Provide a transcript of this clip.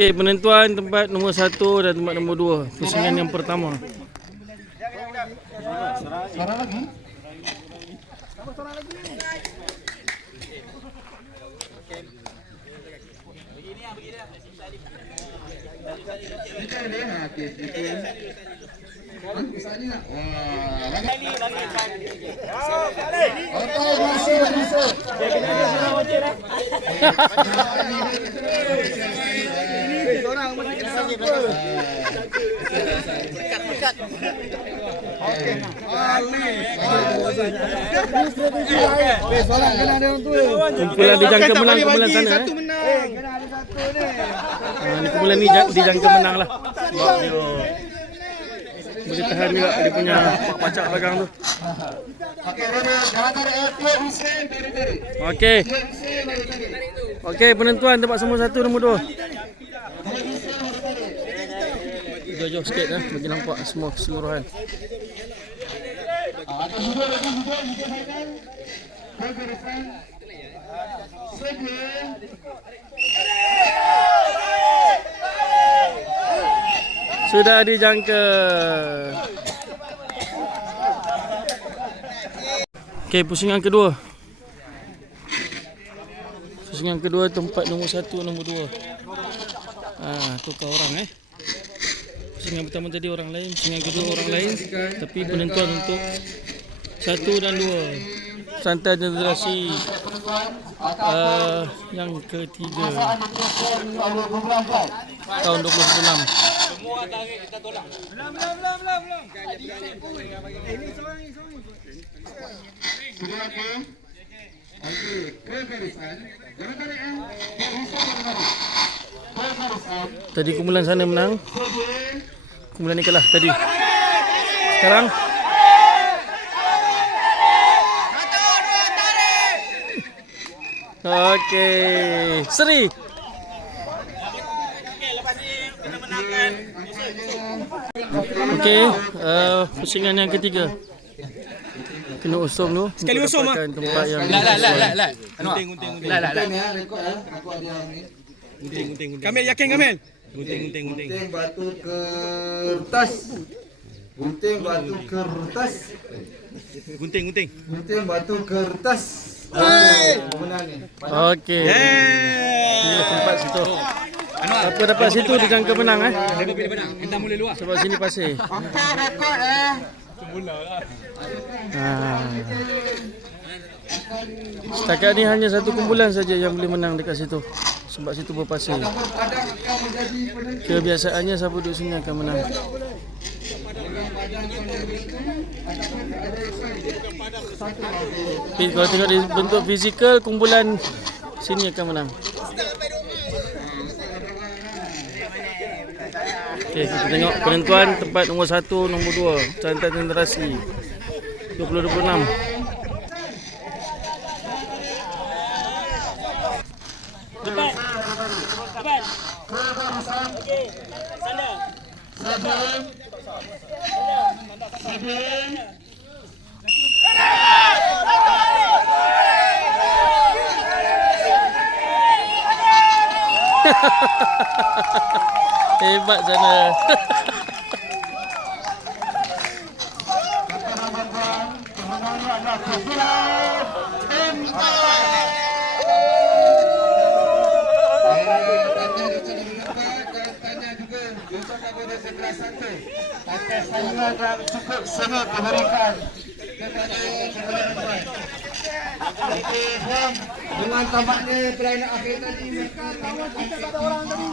Okey, penentuan tempat nombor 1 dan tempat nombor 2. Pusingan yang pertama. Suara lagi. Kumpulan dijangka menang kumpulan sana. Ni kumpulan ni dijangka menang lah. Boleh tahan juga dia punya pacak belakang tu. Okey. Okey, penentuan tempat nombor 1 nombor 2. Jauh-jauh sikit bagi nampak semua keseluruhan. Sudah dijangka. Okey, pusingan kedua. Pusingan kedua tempat nombor 1 nombor 2. Tukar orang Pusingan pertama tadi orang lain, pusingan kedua orang lain, tapi penentuan untuk 1 dan 2. Santai generasi yang ketiga tahun 2016. Semua tarik kita tolak. Belum. Ini seorang. Sudah okey. Okey, ke barisan. Jangan tarik Tadi kumpulan sana menang. Kumpulan ni kalah tadi. Sekarang okey, seri. Okey, pusingan yang ketiga. Kena usum dulu. Sekali usum tempat yang Gunting. Kamil yakin Kamil? Gunting. Gunting batu kertas. Gunting batu kertas. Gunting. Gunting batu kertas. Okey. Inilah tempat situ. Apa dapat situ dijangka menang Dia boleh menang. Kita mula luar. Sebab sini pasir. Setakat ni hanya satu kumpulan saja yang boleh menang dekat situ. Sebab situ berpasir. Kebiasaannya siapa duduk sini akan menang. Kalau tengok dari bentuk fizikal, kumpulan sini akan menang. Okey, kita tengok penentuan tempat nombor 1, nombor 2, Santai Generasi 2026. Cepat. Okey. Sana. Hebat sana. cukup sangat diberikan dengan tampaknya pelayanan akhir tadi kita tak ada orang tadi.